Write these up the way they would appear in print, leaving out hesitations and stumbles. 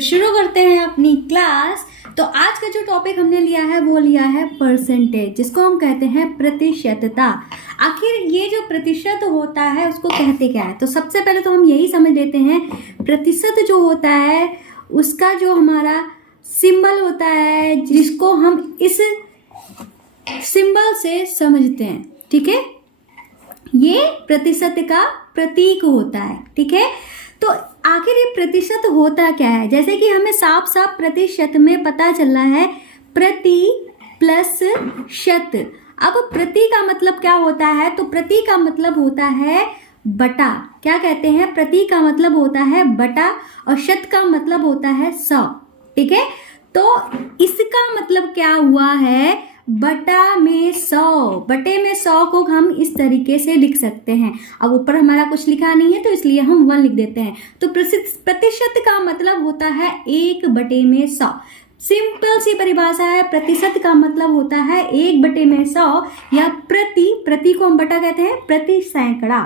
तो शुरू करते हैं अपनी क्लास। तो आज का जो टॉपिक हमने लिया है वो लिया है परसेंटेज, जिसको हम कहते हैं प्रतिशतता। आखिर ये जो प्रतिशत होता है उसको कहते क्या है? तो सबसे पहले तो हम यही समझ लेते हैं, प्रतिशत जो होता है उसका जो हमारा सिंबल होता है, जिसको हम इस सिंबल से समझते हैं। ठीक है, ये प्रतिशत का प्रतीक होता है। ठीक है, तो आखिर ये प्रतिशत होता क्या है? जैसे कि हमें साफ साफ प्रतिशत में पता चल रहा है, प्रति प्लस शत। अब प्रति का मतलब क्या होता है? तो प्रति का मतलब होता है बटा। क्या कहते हैं? प्रति का मतलब होता है बटा और शत का मतलब होता है 100। ठीक है, तो इसका मतलब क्या हुआ है? बटा में 100। बटे में 100 को हम इस तरीके से लिख सकते हैं। अब ऊपर हमारा कुछ लिखा नहीं है तो इसलिए हम 1 लिख देते हैं। तो प्रतिशत का मतलब होता है 1 बटे में 100। सिंपल सी परिभाषा है, प्रतिशत का मतलब होता है 1 बटे में 100 या प्रति को हम बटा कहते हैं, प्रति सैकड़ा।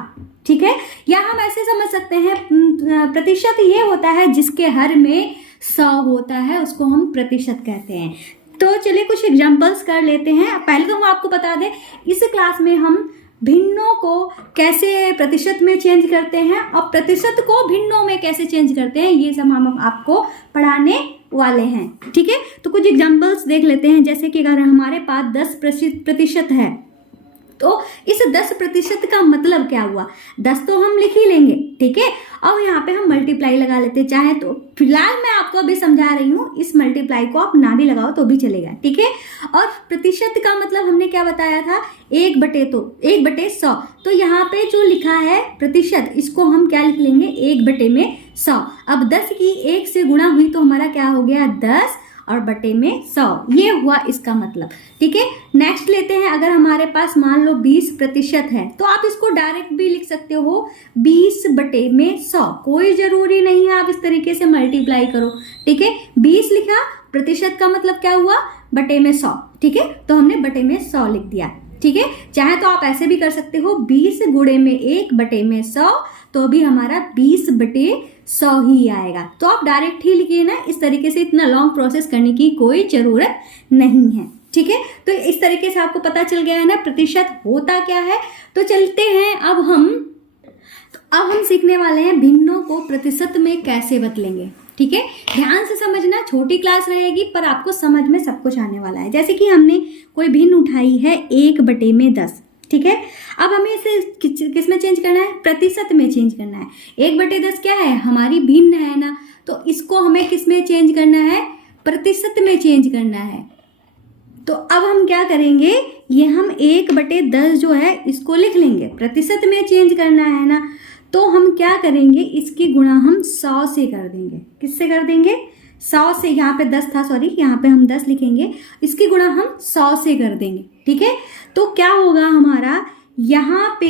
ठीक है, या हम ऐसे समझ सकते हैं, प्रतिशत ये होता है जिसके हर में 100 होता है, उसको हम प्रतिशत कहते हैं। तो चलिए कुछ एग्जांपल्स कर लेते हैं। पहले तो हम आपको बता दें, इस क्लास में हम भिन्नों को कैसे प्रतिशत में चेंज करते हैं और प्रतिशत को भिन्नों में कैसे चेंज करते हैं, ये सब हम आपको पढ़ाने वाले हैं। ठीक है, तो कुछ एग्जांपल्स देख लेते हैं। जैसे कि अगर हमारे पास 10% है तो इस 10% का मतलब क्या हुआ? 10 तो हम लिख ही लेंगे। ठीक है, अब यहाँ पे हम मल्टीप्लाई लगा लेते हैं। चाहे तो फिलहाल मैं आपको अभी समझा रही हूँ, इस मल्टीप्लाई को आप ना भी लगाओ तो भी चलेगा। ठीक है, और प्रतिशत का मतलब हमने क्या बताया था? 1 बटे 100। तो यहाँ पे जो लिखा है प्रतिशत, इसको हम क्या लिख लेंगे? 1 बटे में 100। अब 10 की 1 से गुणा हुई तो हमारा क्या हो गया? 10 और बटे में 100। ये हुआ इसका मतलब। ठीक है, नेक्स्ट लेते हैं। अगर हमारे पास मान लो 20% है तो आप इसको डायरेक्ट भी लिख सकते हो, 20 बटे में 100। कोई जरूरी नहीं है आप इस तरीके से मल्टीप्लाई करो। ठीक है, 20 लिखा, प्रतिशत का मतलब क्या हुआ? बटे में 100। ठीक है, तो हमने बटे में 100 लिख दिया। ठीक है, चाहे तो आप ऐसे भी कर सकते हो, 20 गुणे में 1 बटे में 100, तो भी हमारा 20 बटे 100 ही आएगा। तो आप डायरेक्ट ही लिखिए ना, इस तरीके से इतना लॉन्ग प्रोसेस करने की कोई जरूरत नहीं है। ठीक है, तो इस तरीके से आपको पता चल गया है ना प्रतिशत होता क्या है। तो चलते हैं अब हम सीखने वाले हैं भिन्नों को प्रतिशत में कैसे बदलेंगे। ठीक है, ध्यान से समझना, छोटी क्लास रहेगी पर आपको समझ में सब कुछ आने वाला है। जैसे कि हमने कोई भिन्न उठाई है 1 बटे में 10। ठीक है, अब हमें इसे किस में चेंज करना है? प्रतिशत में चेंज करना है। 1 बटे 10 क्या है? हमारी भिन्न है ना, तो इसको हमें किस में चेंज करना है? प्रतिशत में चेंज करना है। तो अब हम क्या करेंगे? ये हम 1 बटे 10 जो है इसको लिख लेंगे। प्रतिशत में चेंज करना है ना, तो हम क्या करेंगे? इसकी गुणा हम 100 से कर देंगे। किससे कर देंगे? 100 से। यहाँ पे 10 था, सॉरी, यहाँ पे हम 10 लिखेंगे, इसकी गुणा हम 100 से कर देंगे। ठीक है, तो क्या होगा हमारा? यहाँ पे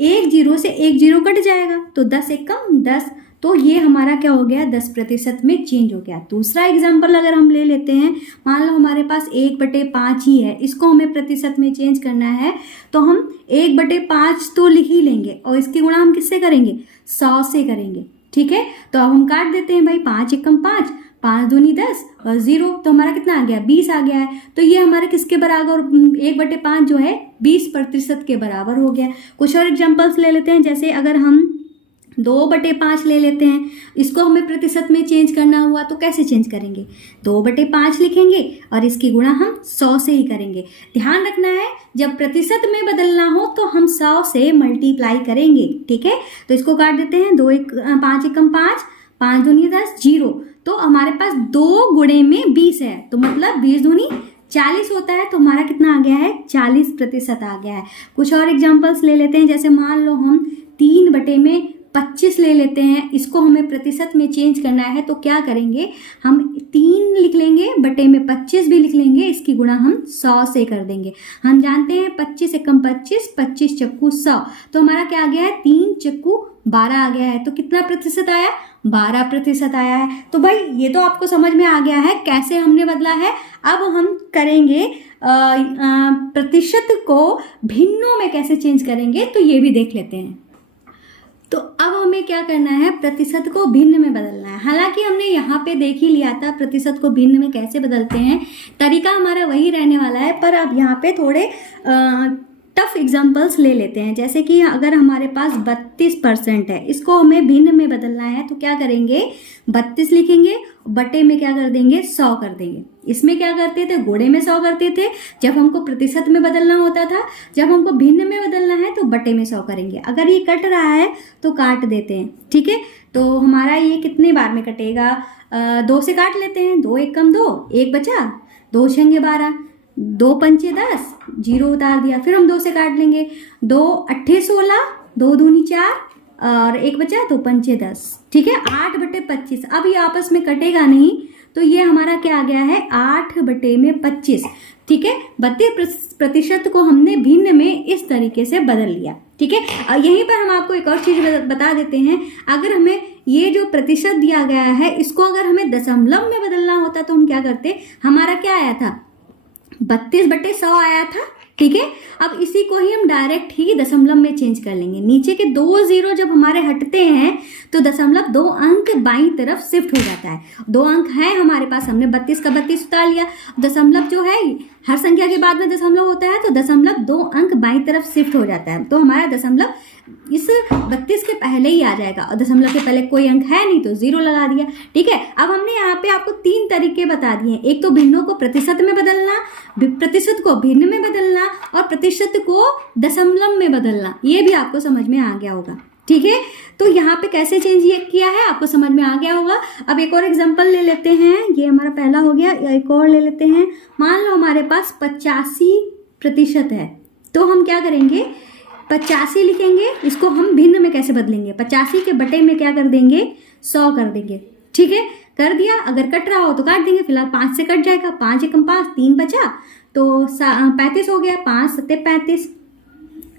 1 0 से 1 0 कट जाएगा, तो 10 एकम 10, तो ये हमारा क्या हो गया? 10% में चेंज हो गया। दूसरा एग्जाम्पल अगर हम ले लेते हैं, मान लो हमारे पास 1 बटे 5 ही है, इसको हमें प्रतिशत में चेंज करना है, तो हम 1 बटे 5 तो लिख ही लेंगे और इसकी गुणा हम किससे करेंगे? 100 से करेंगे। ठीक है, तो अब हम काट देते हैं भाई, 5 एकम 5, 5 दूनी 10 और 0, तो हमारा कितना आ गया? 20 आ गया है। तो ये हमारे किसके बराबर? 1 बटे 5 जो है 20% के बराबर हो गया। कुछ और एग्जाम्पल्स ले लेते हैं। जैसे अगर हम 2 बटे 5 ले लेते हैं, इसको हमें प्रतिशत में चेंज करना हुआ तो कैसे चेंज करेंगे? 2 बटे 5 लिखेंगे और इसकी गुणा हम 100 से ही करेंगे। ध्यान रखना है, जब प्रतिशत में बदलना हो तो हम 100 से मल्टीप्लाई करेंगे। ठीक है, तो इसको काट देते हैं। 5 एकम 5, 5 दूनी 10, 0, तो हमारे पास 2 गुणे में 20 है, तो मतलब 20 दूनी 40 होता है, तो हमारा कितना आ गया है? 40% आ गया है। कुछ और एग्जाम्पल्स ले लेते हैं। जैसे मान लो हम 3 बटे में 25 ले लेते हैं, इसको हमें प्रतिशत में चेंज करना है, तो क्या करेंगे? हम 3 लिख लेंगे, बटे में 25 भी लिख लेंगे, इसकी गुणा हम 100 से कर देंगे। हम जानते हैं 25 एकम 25, 25 चक्कू 100, तो हमारा क्या आ गया है? 3 चक्कू 12 आ गया है। तो कितना प्रतिशत आया? 12% आया है। तो भाई ये तो आपको समझ में आ गया है कैसे हमने बदला है। अब हम करेंगे प्रतिशत को भिन्नों में कैसे चेंज करेंगे, तो ये भी देख लेते हैं। तो अब हमें क्या करना है, प्रतिशत को भिन्न में बदलना है। हालांकि हमने यहाँ पे देख ही लिया था प्रतिशत को भिन्न में कैसे बदलते हैं, तरीका हमारा वही रहने वाला है, पर अब यहाँ पे थोड़े टफ एग्जांपल्स ले लेते हैं। जैसे कि अगर हमारे पास 32% है, इसको हमें भिन्न में बदलना है तो क्या करेंगे, 32 लिखेंगे, बटे में क्या कर देंगे, 100 कर देंगे। इसमें क्या करते थे, गुणे में 100 करते थे जब हमको प्रतिशत में बदलना होता था, जब हमको भिन्न में बदलना है तो बटे में 100 करेंगे। अगर ये कट रहा है तो काट देते हैं, ठीक है। तो हमारा ये कितने बार में कटेगा, 2 से काट लेते हैं, 2 एक कम 2, 1 बचा, 2 छंगे 12, 2 पंचे 10, 0 उतार दिया, फिर हम 2 से काट लेंगे, 2 अट्ठे 16, 2 दूनी 4 और 1 बचा, 2 पंचे 10, ठीक है, 8/25। अब ये आपस में कटेगा नहीं तो ये हमारा क्या आ गया है, 8/25, ठीक है। 32% को हमने भिन्न में इस तरीके से बदल लिया, ठीक है। यहीं पर हम आपको एक और चीज बता देते हैं, अगर हमें ये जो प्रतिशत दिया गया है इसको अगर हमें दशमलव में बदलना होता तो हम क्या करते, हमारा क्या आया था, 32/100 आया था, ठीक है। अब इसी को ही हम डायरेक्ट ही दशमलव में चेंज कर लेंगे। नीचे के 2 जीरो जब हमारे हटते हैं तो दशमलव 2 अंक बाईं तरफ शिफ्ट हो जाता है। 2 अंक है हमारे पास, हमने 32 का 32 उतार लिया। दशमलव जो है हर संख्या के बाद में दशमलव होता है तो दशमलव 2 अंक बाईं तरफ शिफ्ट हो जाता है, तो हमारा दशमलव इस 32 के पहले ही आ जाएगा, और दशमलव के पहले कोई अंक है नहीं तो 0 लगा दिया, ठीक है। अब हमने यहाँ पे आपको 3 तरीके बता दिए, एक तो भिन्नों को प्रतिशत में बदलना, प्रतिशत को भिन्न में बदलना और प्रतिशत को दशमलव में बदलना। ये भी आपको समझ में आ गया होगा, ठीक है। तो यहाँ पे कैसे चेंज किया है आपको समझ में आ गया होगा। अब एक और एग्जांपल ले लेते हैं, ये हमारा पहला हो गया, एक और ले लेते हैं। मान लो हमारे पास 85% है, तो हम क्या करेंगे, 85 लिखेंगे, इसको हम भिन्न में कैसे बदलेंगे, 85 के बटे में क्या कर देंगे, 100 कर देंगे, ठीक है। कर दिया, अगर कट रहा हो तो काट देंगे, फिलहाल 5 से कट जाएगा, 5 एकम 5, 3 बचा तो 35 हो गया, 5 सत्ते 35,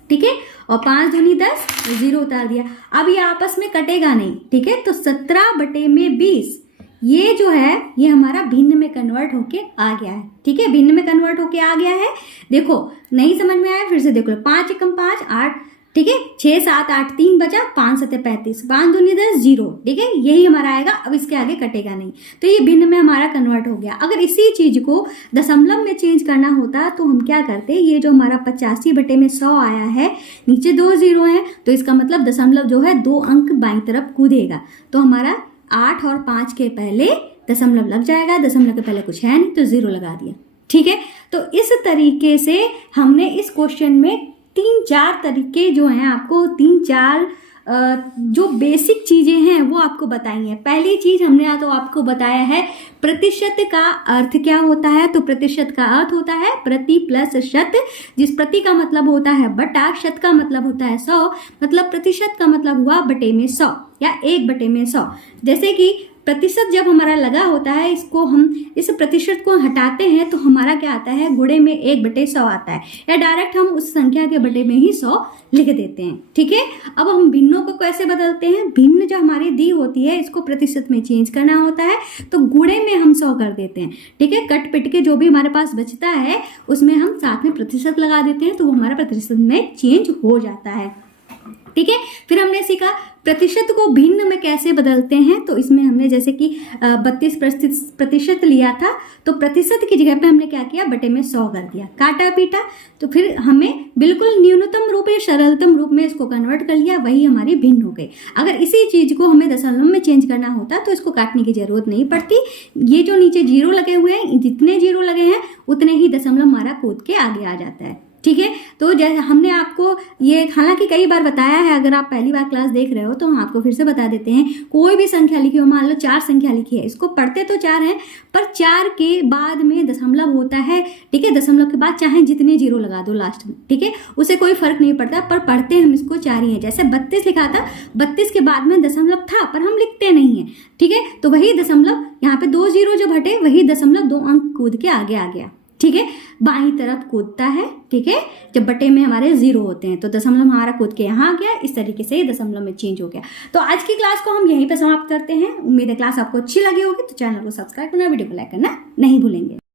ठीक है। और 5 दूनी 10, 0 उतार दिया। अब ये आपस में कटेगा नहीं, ठीक है। तो 17/20 ये जो है ये हमारा भिन्न में कन्वर्ट होके आ गया है, ठीक है। भिन्न में कन्वर्ट होके आ गया है, देखो नहीं समझ में आया फिर से देख लो, 5 एकम 5 8, ठीक है, 6 7 8 3 बचा, 5 सत्ते 35, 5 दूनी 10, 0, ठीक है। यही हमारा आएगा, अब इसके आगे कटेगा नहीं, तो ये भिन्न में हमारा कन्वर्ट हो गया। अगर इसी चीज को दशमलव में चेंज करना होता तो हम क्या करते, ये जो हमारा 85/100 आया है, नीचे 2 जीरो है तो इसका मतलब दशमलव जो है 2 अंक बाईं तरफ कूदेगा, तो हमारा 8 और 5 के पहले दशमलव लग जाएगा, दशमलव के पहले कुछ है नहीं तो 0 लगा दिया, ठीक है। तो इस तरीके से हमने इस क्वेश्चन में 3-4 तरीके जो हैं आपको 3-4 जो बेसिक चीजें हैं वो आपको बताई हैं। पहली चीज हमने तो आपको बताया है प्रतिशत का अर्थ क्या होता है, तो प्रतिशत का अर्थ होता है प्रति प्लस शत, जिस प्रति का मतलब होता है बटा, शत का मतलब होता है 100, मतलब प्रतिशत का मतलब हुआ बटे में 100 या 1/100। जैसे कि प्रतिशत जब हमारा लगा होता है, इसको हम इस प्रतिशत को हटाते हैं तो हमारा क्या आता है, गुणे में 1/100 आता है, या डायरेक्ट हम उस संख्या के बटे में ही 100 लिख देते हैं, ठीक है। अब हम भिन्नों को कैसे बदलते हैं, भिन्न जो हमारी दी होती है इसको प्रतिशत में चेंज करना होता है तो गुणे में हम 100 कर देते हैं, ठीक है। कट पिट के जो भी हमारे पास बचता है उसमें हम साथ में प्रतिशत लगा देते हैं तो वो हमारा प्रतिशत में चेंज हो जाता है, ठीक है। फिर हमने सीखा प्रतिशत को भिन्न में कैसे बदलते हैं, तो इसमें हमने जैसे कि 32% लिया था तो प्रतिशत की जगह पे हमने क्या किया, बटे में 100 कर दिया, काटा पीटा, तो फिर हमें बिल्कुल न्यूनतम रूप या सरलतम रूप में इसको कन्वर्ट कर लिया, वही हमारी भिन्न हो गई। अगर इसी चीज को हमें दशमलव में चेंज करना होता तो इसको काटने की जरूरत नहीं पड़ती। ये जो नीचे 0 लगे हुए हैं, जितने 0 लगे हैं उतने ही दशमलव हमारा कूद के आगे आ जाता है, ठीक है। तो जैसे हमने आपको ये हालांकि कई बार बताया है, अगर आप पहली बार क्लास देख रहे हो तो हम आपको फिर से बता देते हैं। कोई भी संख्या लिखी हो, मान लो 4 संख्या लिखी है, इसको पढ़ते तो 4 हैं पर 4 के बाद में दशमलव होता है, ठीक है। दशमलव के बाद चाहे जितने 0 लगा दो लास्ट में, ठीक है, उससे कोई फर्क नहीं पड़ता, पर पढ़ते हम इसको 4 ही है। जैसे 32 लिखा था, 32 के बाद में दशमलव था पर हम लिखते नहीं है, ठीक है। तो वही दशमलव यहाँ पे 2 जीरो जो हटे वही दशमलव 2 अंक कूद के आगे आ गया, ठीक है, बाईं तरफ कूदता है, ठीक है। जब बटे में हमारे 0 होते हैं तो दशमलव हमारा कूद के यहाँ आ गया, इस तरीके से दशमलव में चेंज हो गया। तो आज की क्लास को हम यहीं पे समाप्त करते हैं। उम्मीद है क्लास आपको अच्छी लगी होगी, तो चैनल को सब्सक्राइब करना, वीडियो को लाइक करना नहीं भूलेंगे।